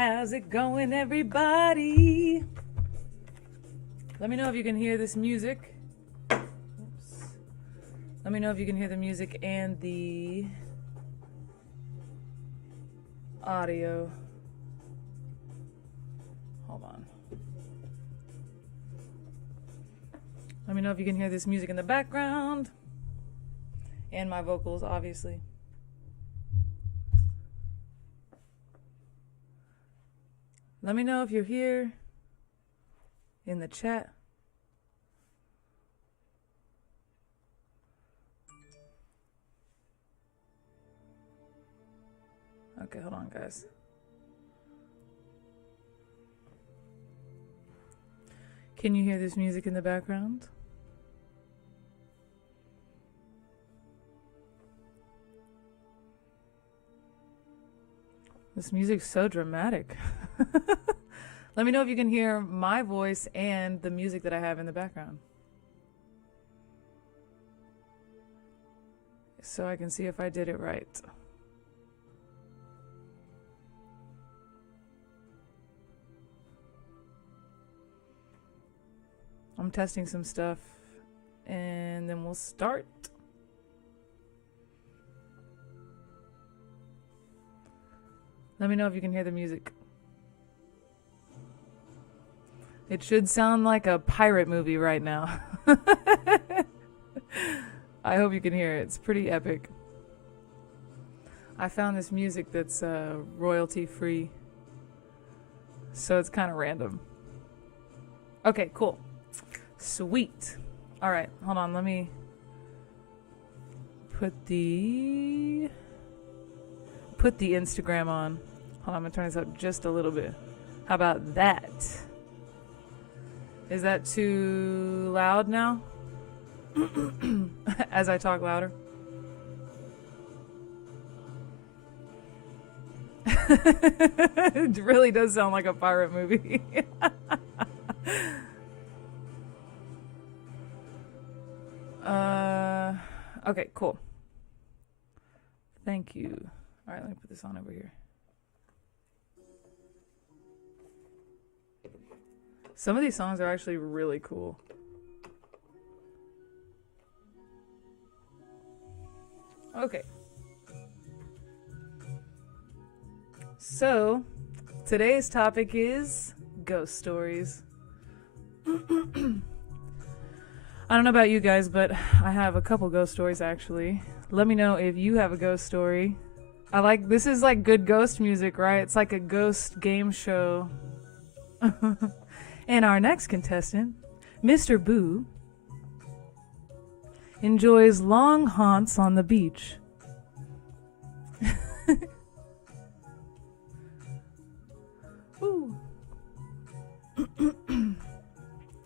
How's it going, everybody? Let me know if you can hear this music. Oops. Let me know if you can hear the music and the audio. Hold on. Let me know if you can hear this music in the background. And my vocals, obviously. Let me know if you're here in the chat. Okay, hold on, guys. Can you hear this music in the background? This music's so dramatic. Let me know if you can hear my voice and the music that I have in the background, so I can see if I did it right. I'm testing some stuff and then we'll start. Let me know if you can hear the music. It should sound like a pirate movie right now. I hope you can hear it. It's pretty epic. I found this music that's royalty free, so it's kind of random. Okay, cool. Sweet. All right, hold on. Let me put the Instagram on. Hold on, I'm gonna turn this up just a little bit. How about that? Is that too loud now? As I talk louder. It really does sound like a pirate movie. Okay, cool. Thank you. All right, let me put this on over here. Some of these songs are actually really cool. Okay. So, today's topic is ghost stories. I don't know about you guys, but I have a couple ghost stories actually. Let me know if you have a ghost story. This is like good ghost music, right? It's like a ghost game show. And our next contestant, Mr. Boo, enjoys long haunts on the beach. Ooh.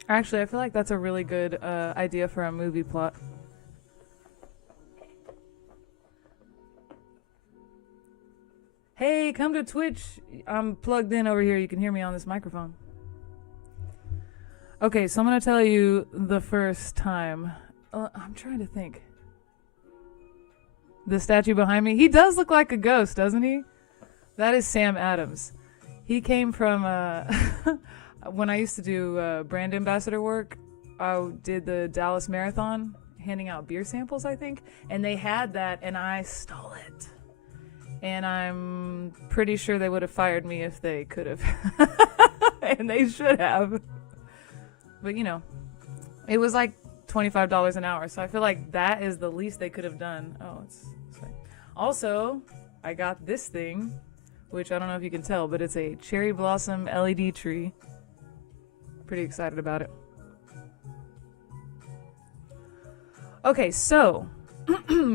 Actually, I feel like that's a really good idea for a movie plot. Hey, come to Twitch. I'm plugged in over here. You can hear me on this microphone. Okay, so I'm going to tell you the first time. I'm trying to think. The statue behind me, he does look like a ghost, doesn't he? That is Sam Adams. He came from, when I used to do brand ambassador work, I did the Dallas Marathon, handing out beer samples, I think. And they had that, and I stole it. And I'm pretty sure they would have fired me if they could have. And they should have. But, you know, it was like $25 an hour. So I feel like that is the least they could have done. Oh, it's fine. Also, I got this thing, which I don't know if you can tell, but it's a cherry blossom LED tree. Pretty excited about it. Okay, so,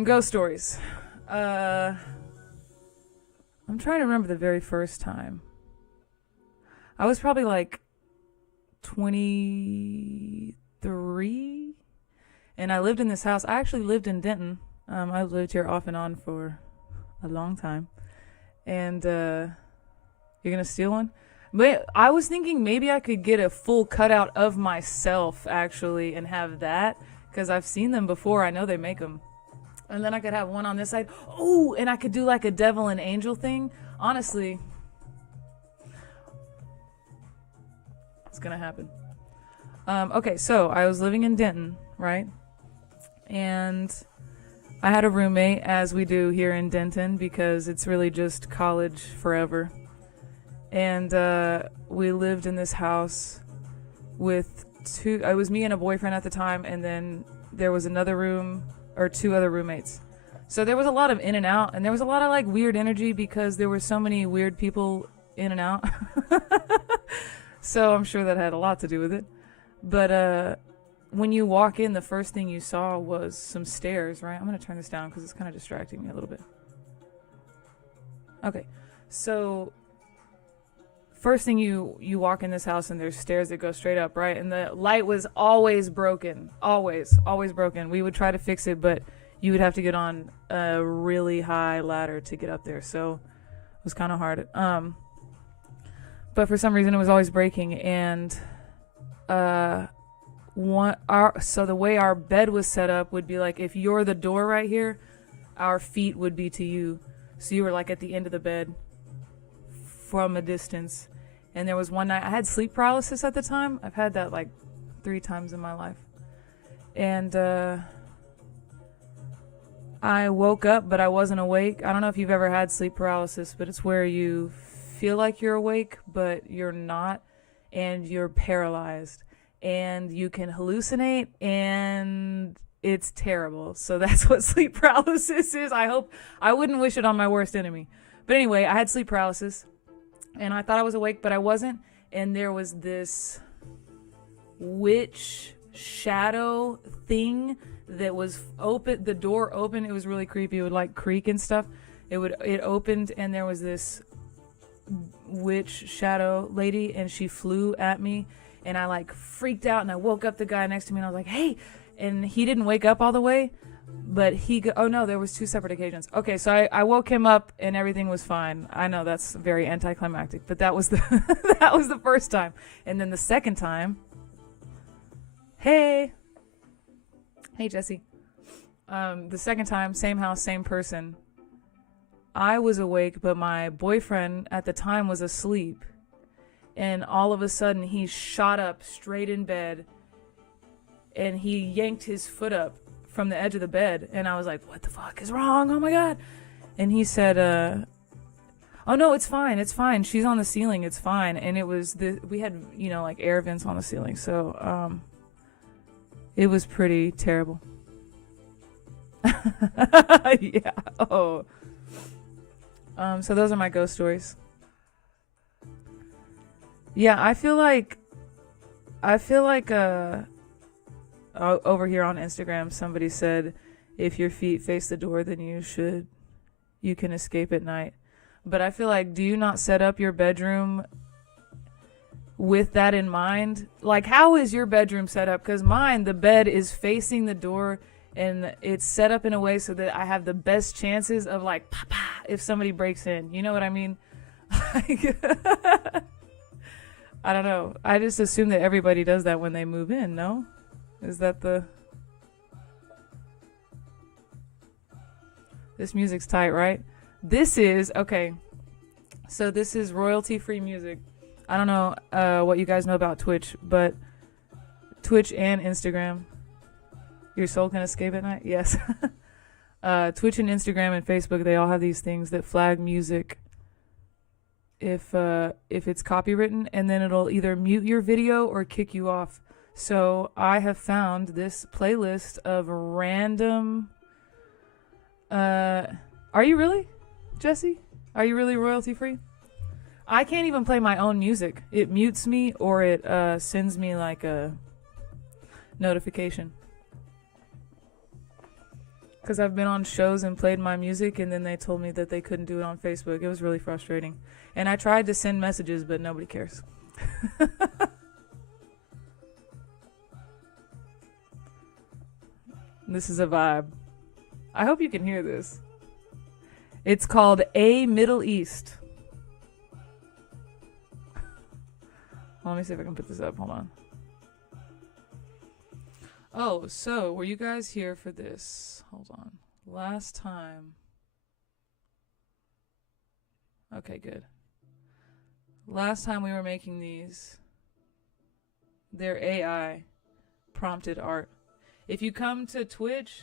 ghost stories. I'm trying to remember the very first time. I was probably like 23, and I lived in this house. I actually lived in Denton. I lived here off and on for a long time. And you're gonna steal one? But I was thinking maybe I could get a full cutout of myself actually and have that, because I've seen them before. I know they make them. And then I could have one on this side. Oh, and I could do like a devil and angel thing. Honestly, It's gonna happen. Okay, so I was living in Denton, right? And I had a roommate, as we do here in Denton, because it's really just college forever. And we lived in this house with it was me and a boyfriend at the time, and then there was another room, or two other roommates. So there was a lot of in and out, and there was a lot of like weird energy because there were so many weird people in and out. So I'm sure that had a lot to do with it. But when you walk in, the first thing you saw was some stairs, right? I'm going to turn this down because it's kind of distracting me a little bit. Okay, so first thing you walk in this house and there's stairs that go straight up, right? And the light was always broken. Always broken. We would try to fix it, but you would have to get on a really high ladder to get up there. So it was kind of hard. But for some reason it was always breaking. And so the way our bed was set up would be like, if you're the door right here, our feet would be to you. So you were like at the end of the bed from a distance. And there was one night I had sleep paralysis at the time. I've had that like 3 times in my life. And I woke up, but I wasn't awake. I don't know if you've ever had sleep paralysis, but it's where you feel like you're awake, but you're not, and you're paralyzed, and you can hallucinate, and it's terrible. So that's what sleep paralysis is. I wouldn't wish it on my worst enemy. But anyway, I had sleep paralysis, and I thought I was awake, but I wasn't. And there was this witch shadow thing that was open. The door opened. It was really creepy. It would like creak and stuff. It opened, and there was this witch shadow lady, and she flew at me, and I like freaked out, and I woke up the guy next to me, and I was like, hey, and he didn't wake up all the way, but oh no, there was 2 separate occasions. Okay, so I woke him up and everything was fine. I know that's very anticlimactic, but that was the that was the first time. And then the second time, hey Jesse, the second time, same house, same person. I was awake, but my boyfriend at the time was asleep. And all of a sudden, he shot up straight in bed. And he yanked his foot up from the edge of the bed. And I was like, what the fuck is wrong? Oh my God. And he said, oh no, it's fine. It's fine. She's on the ceiling. It's fine. And it was, we had, like air vents on the ceiling. So, it was pretty terrible. Yeah. Oh. So those are my ghost stories. Yeah, I feel like over here on Instagram somebody said if your feet face the door, then you can escape at night. But I feel like, do you not set up your bedroom with that in mind? Like, how is your bedroom set up? Because mine, the bed is facing the door, and it's set up in a way so that I have the best chances of like, if somebody breaks in. You know what I mean? Like, I don't know. I just assume that everybody does that when they move in, no? Is that This music's tight, right? Okay. So this is royalty-free music. I don't know what you guys know about Twitch, but Twitch and Instagram. Your soul can escape at night? Yes. Twitch and Instagram and Facebook, they all have these things that flag music if it's copywritten, and then it'll either mute your video or kick you off. So I have found this playlist of random... are you really, Jesse? Are you really royalty free? I can't even play my own music. It mutes me, or it sends me like a notification. Because I've been on shows and played my music, and then they told me that they couldn't do it on Facebook. It was really frustrating. And I tried to send messages, but nobody cares. This is a vibe. I hope you can hear this. It's called A Middle East. Let me see if I can put this up. Hold on. Oh, so were you guys here for this? Hold on. Last time. Okay, good. Last time we were making these. They're AI prompted art. If you come to Twitch,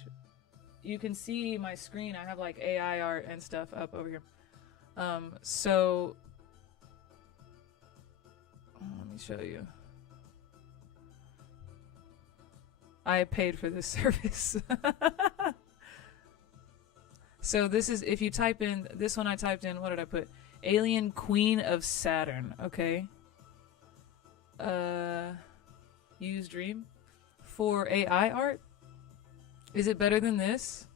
you can see my screen. I have like AI art and stuff up over here. So let me show you. I paid for this service. So this is, if you type in, this one I typed in, what did I put? Alien Queen of Saturn, okay? Use Dream for AI art. Is it better than this?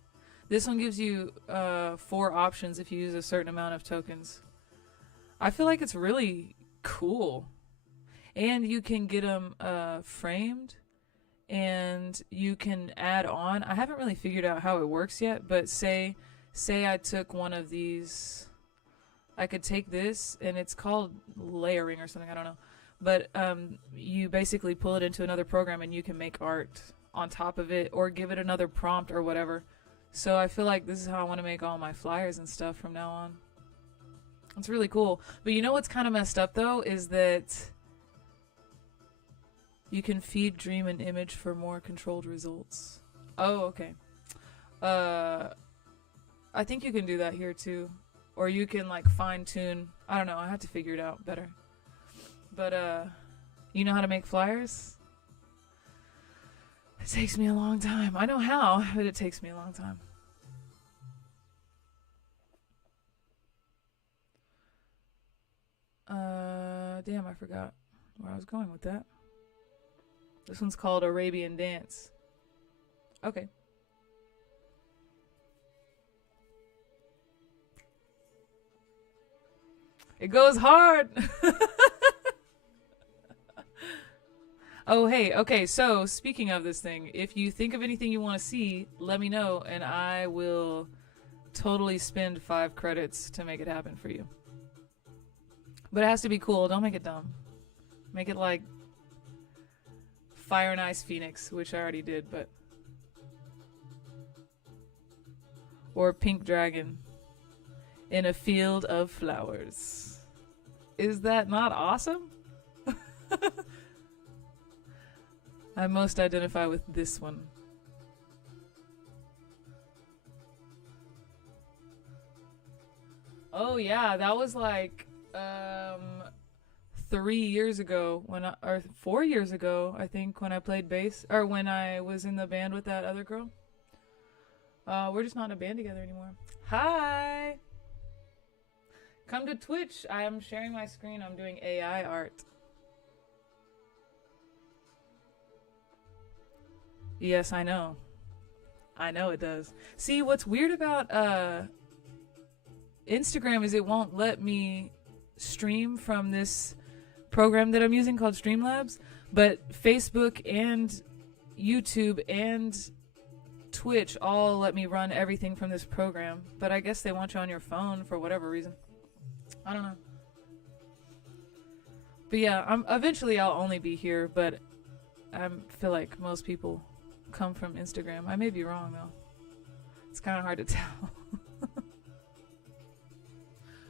This one gives you 4 options if you use a certain amount of tokens. I feel like it's really cool. And you can get them framed, and you can add on. I haven't really figured out how it works yet, but say I took one of these. I could take this, and it's called layering or something, I don't know. But you basically pull it into another program, and you can make art on top of it, or give it another prompt or whatever. So I feel like this is how I want to make all my flyers and stuff from now on. It's really cool. But you know what's kind of messed up, though, is that you can feed Dream an image for more controlled results. Oh, okay. I think you can do that here, too. Or you can, like, fine-tune. I don't know. I have to figure it out better. But, you know how to make flyers? It takes me a long time. I know how, but it takes me a long time. Damn, I forgot where I was going with that. This one's called Arabian Dance. Okay. It goes hard! Oh, hey, okay, so speaking of this thing, if you think of anything you want to see, let me know, and I will totally spend 5 credits to make it happen for you. But it has to be cool, don't make it dumb. Make it like Fire and Ice Phoenix, which I already did, but... Or Pink Dragon in a field of flowers. Is that not awesome? I most identify with this one. Oh yeah, that was like 3 years ago or 4 years ago, I think, when I played bass, or when I was in the band with that other girl. We're just not in a band together anymore. Hi! Come to Twitch. I am sharing my screen. I'm doing AI art. Yes, I know. I know it does. See, what's weird about Instagram is it won't let me stream from this program that I'm using called Streamlabs, but Facebook and YouTube and Twitch all let me run everything from this program. But I guess they want you on your phone for whatever reason. I don't know. But yeah, eventually I'll only be here, but I feel like most people come from Instagram. I may be wrong though. It's kind of hard to tell.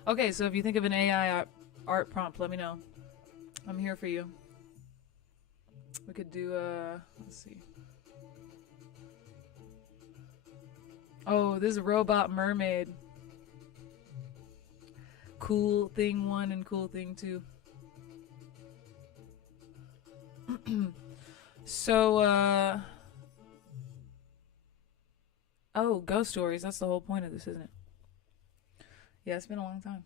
Okay, so if you think of an AI art prompt, let me know. I'm here for you. We could do let's see. Oh, this is Robot Mermaid. Cool Thing 1 and Cool Thing 2. So, oh, ghost stories. That's the whole point of this, isn't it? Yeah, it's been a long time.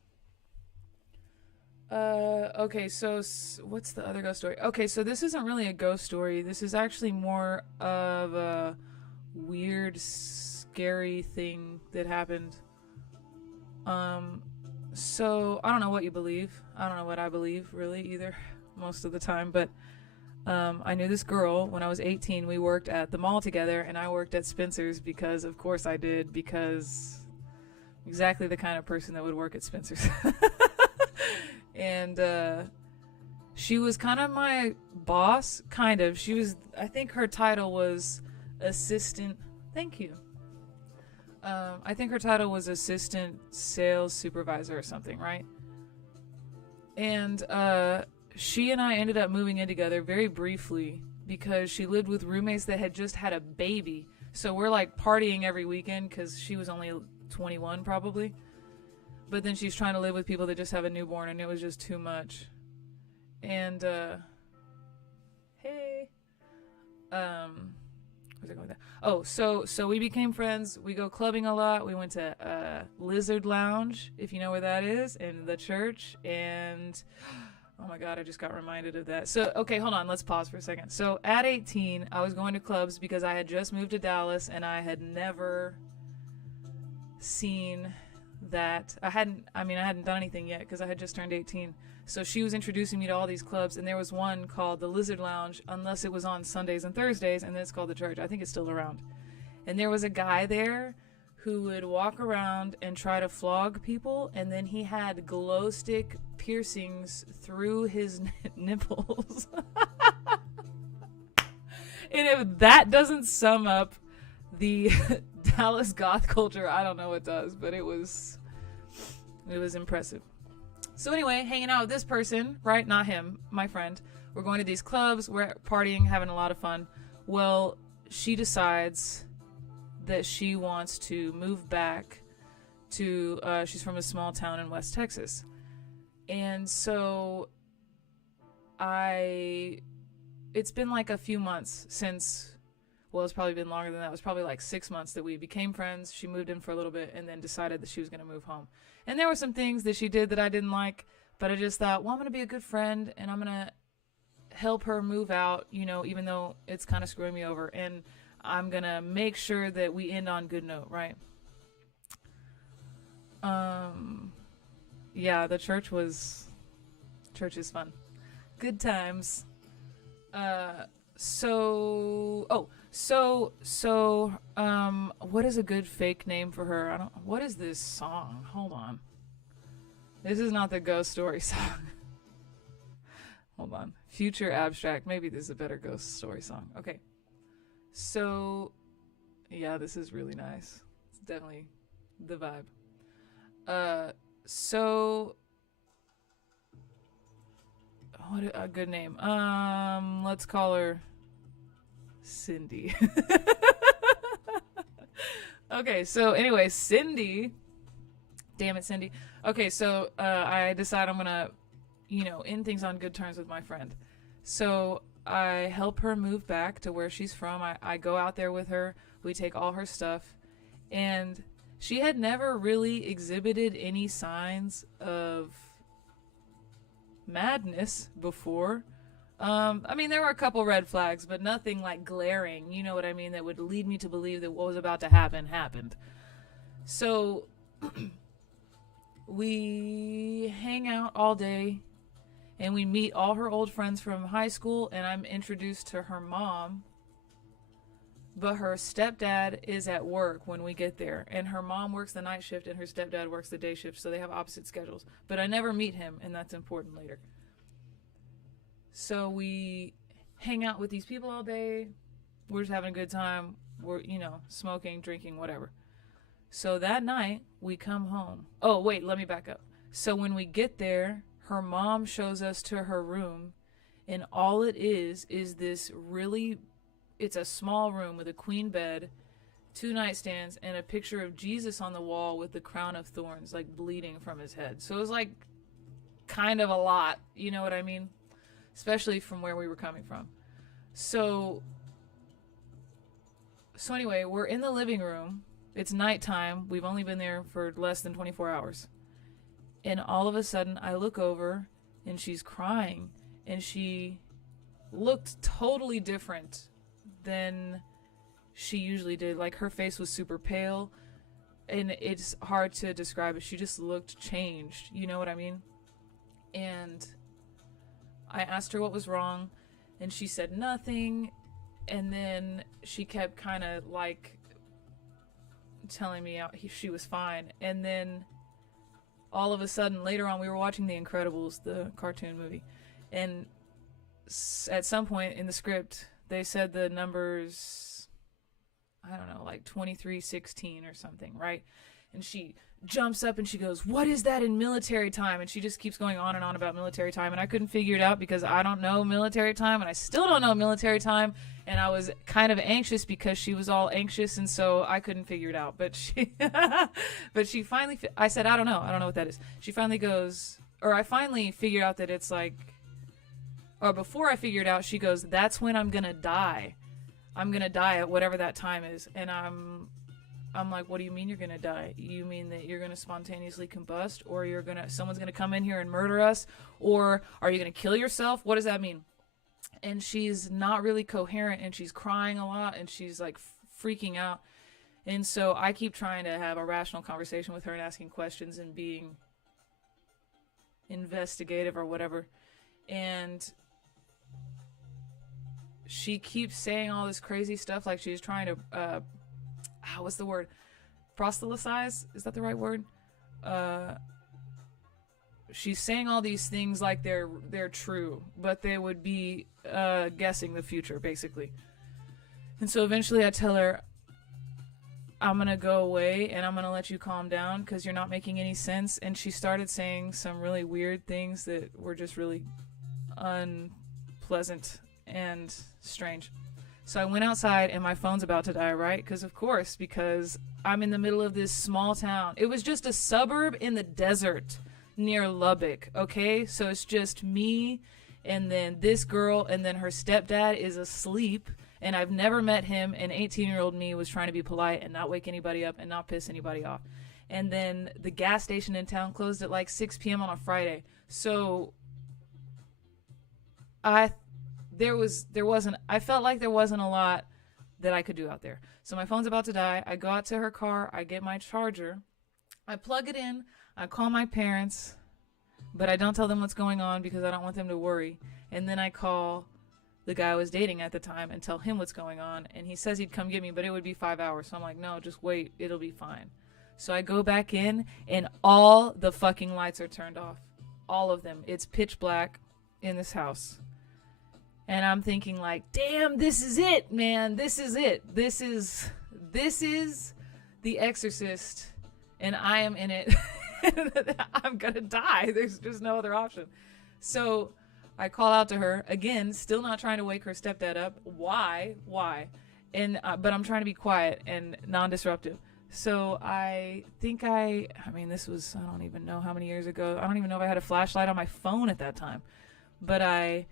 Okay, so what's the other ghost story? Okay, so this isn't really a ghost story. This is actually more of a weird, scary thing that happened. So I don't know what you believe. I don't know what I believe, really, either, most of the time, but I knew this girl when I was 18. We worked at the mall together, and I worked at Spencer's because, of course, I did, because exactly the kind of person that would work at Spencer's. And she was kind of my boss, kind of. She was, I think her title was assistant. Thank you. I think her title was assistant sales supervisor or something, right? And she and I ended up moving in together very briefly because she lived with roommates that had just had a baby. So we're like partying every weekend because she was only 21 probably. But then she's trying to live with people that just have a newborn, and it was just too much. And, hey. Where's it going with that? Oh, so we became friends. We go clubbing a lot. We went to Lizard Lounge, if you know where that is, in the church. And oh my God, I just got reminded of that. So, okay, hold on. Let's pause for a second. So at 18, I was going to clubs because I had just moved to Dallas and I had never seen that. I hadn't done anything yet because I had just turned 18. So she was introducing me to all these clubs, and there was one called the Lizard Lounge, unless it was on Sundays and Thursdays, and then it's called the Church. I think it's still around. And there was a guy there who would walk around and try to flog people, and then he had glow stick piercings through his nipples. And if that doesn't sum up the Dallas goth culture, I don't know what does, but it was impressive. So anyway, hanging out with this person, right? Not him, my friend. We're going to these clubs, we're partying, having a lot of fun. Well, she decides that she wants to move back to, she's from a small town in West Texas. And so it's been like a few months since, well, it's probably been longer than that. It was probably like 6 months that we became friends. She moved in for a little bit and then decided that she was going to move home. And there were some things that she did that I didn't like, but I just thought, well, I'm going to be a good friend and I'm going to help her move out, you know, even though it's kind of screwing me over. And I'm going to make sure that we end on good note, right? Yeah, the church is fun. Good times. What is a good fake name for her? What is this song? Hold on. This is not the Ghost Story song. Hold on. Future Abstract. Maybe this is a better Ghost Story song. Okay. So, yeah, this is really nice. It's definitely the vibe. What a good name. Let's call her Cindy. Okay, so anyway, Cindy. Damn it, Cindy. Okay, so I decide I'm gonna, end things on good terms with my friend. So I help her move back to where she's from. I go out there with her. We take all her stuff. And she had never really exhibited any signs of madness before. There were a couple red flags, but nothing like glaring, you know what I mean, that would lead me to believe that what was about to happen happened. So we hang out all day and we meet all her old friends from high school, and I'm introduced to her mom. But her stepdad is at work when we get there, and her mom works the night shift and her stepdad works the day shift, so they have opposite schedules. But I never meet him, and that's important later. So we hang out with these people all day. We're just having a good time. We're, smoking, drinking, whatever. So that night, we come home. Oh, wait, let me back up. So when we get there, her mom shows us to her room, and all it is this really... It's a small room with a queen bed, 2 nightstands, and a picture of Jesus on the wall with the crown of thorns, like bleeding from his head. So it was like kind of a lot, you know what I mean? Especially from where we were coming from. So anyway, we're in the living room. It's nighttime. We've only been there for less than 24 hours. And all of a sudden, I look over, and she's crying. And she looked totally different than she usually did. Like, her face was super pale, and it's hard to describe it. She just looked changed, you know what I mean? And I asked her what was wrong, and she said nothing, and then she kept kind of like telling me she was fine. And then all of a sudden, later on, we were watching The Incredibles, the cartoon movie, and at some point in the script, they said the numbers, I don't know, like 2316 or something, right? And she jumps up and she goes, "What is that in military time?" And she just keeps going on and on about military time, and I couldn't figure it out because I don't know military time, and I still don't know military time, and I was kind of anxious because she was all anxious, and so I couldn't figure it out. But she finally, I said, I don't know what that is. She finally goes, or I finally figured out that it's like, or before I figured out, she goes, "That's when I'm gonna die. I'm gonna die at whatever that time is." And I'm like, "What do you mean you're gonna die? You mean that you're gonna spontaneously combust, or someone's gonna come in here and murder us, or are you gonna kill yourself? What does that mean?" And she's not really coherent, and she's crying a lot, and she's like freaking out. And so I keep trying to have a rational conversation with her and asking questions and being investigative or whatever. And she keeps saying all this crazy stuff, like she's trying to what's the word? Proselytize? Is that the right word? She's saying all these things like they're true, but they would be guessing the future, basically. And so eventually I tell her, "I'm going to go away and I'm going to let you calm down because you're not making any sense." And she started saying some really weird things that were just really unpleasant and strange. So I went outside and my phone's about to die, right? Because I'm in the middle of this small town. It was just a suburb in the desert near Lubbock, okay? So it's just me and then this girl, and then her stepdad is asleep, and I've never met him, and 18-year-old me was trying to be polite and not wake anybody up and not piss anybody off. And then the gas station in town closed at like 6 p.m. on a Friday. So I felt like there wasn't a lot that I could do out there. So my phone's about to die. I go out to her car. I get my charger. I plug it in. I call my parents, but I don't tell them what's going on because I don't want them to worry. And then I call the guy I was dating at the time and tell him what's going on. And he says he'd come get me, but it would be 5 hours. So I'm like, "No, just wait. It'll be fine." So I go back in and all the fucking lights are turned off. All of them. It's pitch black in this house. And I'm thinking like, damn, this is it, man. This is it. This is The Exorcist, and I am in it. I'm gonna die. There's just no other option. So I call out to her again, still not trying to wake her stepdad up. Why? And but I'm trying to be quiet and non-disruptive. So I think this was, I don't even know how many years ago. I don't even know if I had a flashlight on my phone at that time. But I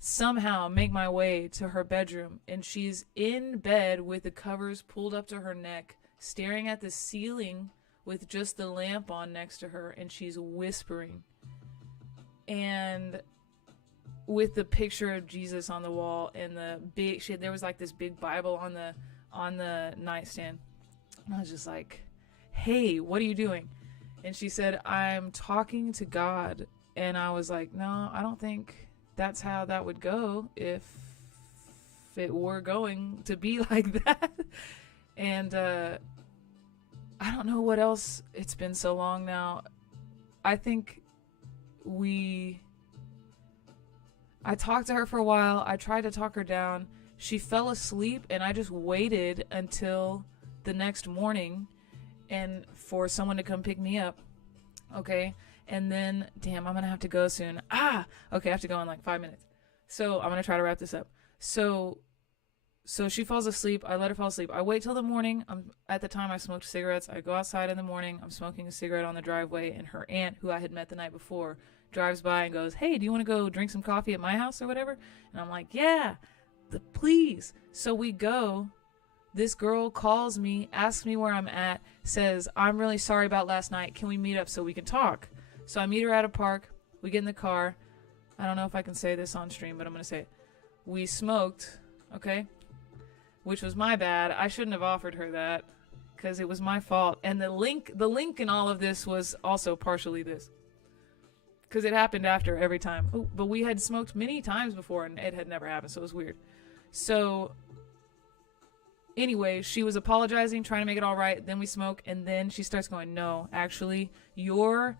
somehow make my way to her bedroom, and she's in bed with the covers pulled up to her neck, staring at the ceiling with just the lamp on next to her, and she's whispering. And with the picture of Jesus on the wall, and there was like this big Bible on the nightstand. And I was just like, "Hey, what are you doing?" And she said, "I'm talking to God." And I was like, "No, I don't think that's how that would go if it were going to be like that." And I don't know what else. It's been so long now. I think I talked to her for a while. I tried to talk her down. She fell asleep, and I just waited until the next morning and for someone to come pick me up. Okay. And then, damn, I'm going to have to go soon. Okay, I have to go in like 5 minutes. So I'm going to try to wrap this up. So she falls asleep. I let her fall asleep. I wait till the morning. At the time, I smoked cigarettes. I go outside in the morning. I'm smoking a cigarette on the driveway, and her aunt, who I had met the night before, drives by and goes, "Hey, do you want to go drink some coffee at my house or whatever?" And I'm like, "Yeah, please." So we go. This girl calls me, asks me where I'm at, says, "I'm really sorry about last night. Can we meet up so we can talk?" So I meet her at a park. We get in the car. I don't know if I can say this on stream, but I'm going to say it. We smoked, okay? Which was my bad. I shouldn't have offered her that because it was my fault. And the link in all of this was also partially this. Because it happened after every time. Oh, but we had smoked many times before and it had never happened, so it was weird. So anyway, she was apologizing, trying to make it all right. Then we smoke, and then she starts going, "No, actually, you're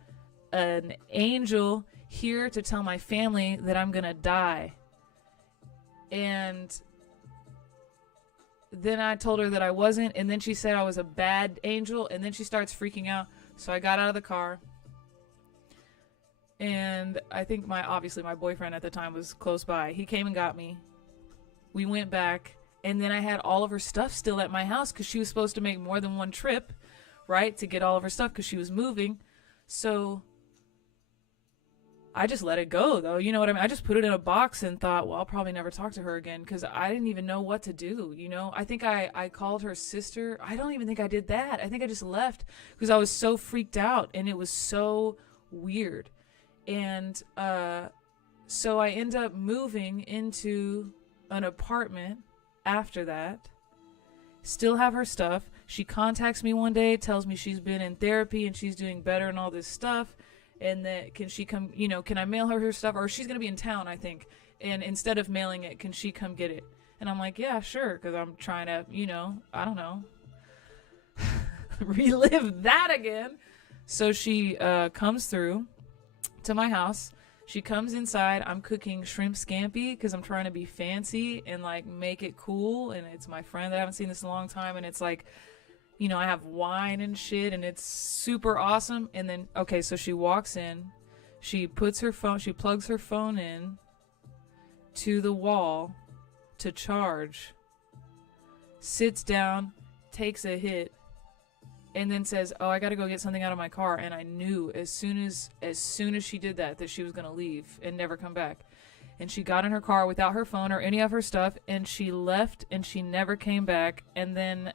an angel here to tell my family that I'm gonna die." And then I told her that I wasn't, and then she said I was a bad angel, and then she starts freaking out. So I got out of the car, and I think obviously my boyfriend at the time was close by. He came and got me. We went back, and then I had all of her stuff still at my house because she was supposed to make more than one trip, right, to get all of her stuff because she was moving. So I just let it go, though. You know what I mean? I just put it in a box and thought, well, I'll probably never talk to her again because I didn't even know what to do, you know? I think I called her sister. I don't even think I did that. I think I just left because I was so freaked out, and it was so weird. And so I end up moving into an apartment after that. Still have her stuff. She contacts me one day, tells me she's been in therapy and she's doing better and all this stuff. And that can she come, you know, can I mail her stuff? Or she's going to be in town, I think. And instead of mailing it, can she come get it? And I'm like, yeah, sure. Because I'm trying to, you know, I don't know, relive that again. So she comes through to my house. She comes inside. I'm cooking shrimp scampi because I'm trying to be fancy and like make it cool. And it's my friend that I haven't seen this in a long time. And it's like, you know, I have wine and shit, and it's super awesome. And then, okay, so she walks in, she plugs her phone in to the wall to charge, sits down, takes a hit, and then says, oh, I gotta go get something out of my car. And I knew as soon as she did that she was gonna leave and never come back. And she got in her car without her phone or any of her stuff, and she left, and she never came back. And then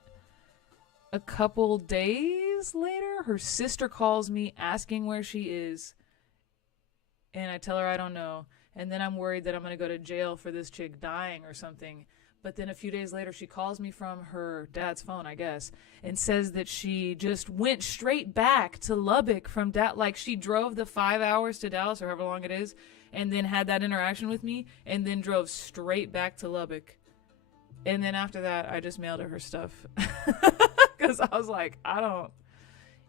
a couple days later, her sister calls me asking where she is, and I tell her I don't know. And then I'm worried that I'm going to go to jail for this chick dying or something. But then a few days later, she calls me from her dad's phone, I guess, and says that she just went straight back to Lubbock from like she drove the 5 hours to Dallas or however long it is, and then had that interaction with me, and then drove straight back to Lubbock. And then after that, I just mailed her stuff. Because I was like, I don't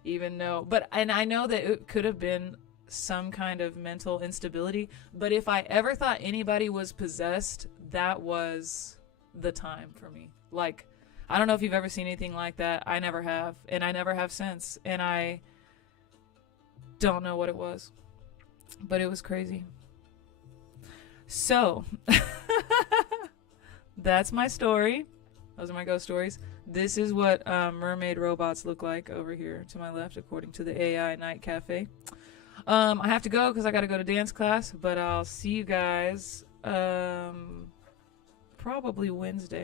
even know. And I know that it could have been some kind of mental instability. But if I ever thought anybody was possessed, that was the time for me. Like, I don't know if you've ever seen anything like that. I never have. And I never have since. And I don't know what it was. But it was crazy. So, that's my story. Those are my ghost stories. This is what mermaid robots look like over here to my left, according to the AI Night Cafe. I have to go because I got to go to dance class, but I'll see you guys probably Wednesday.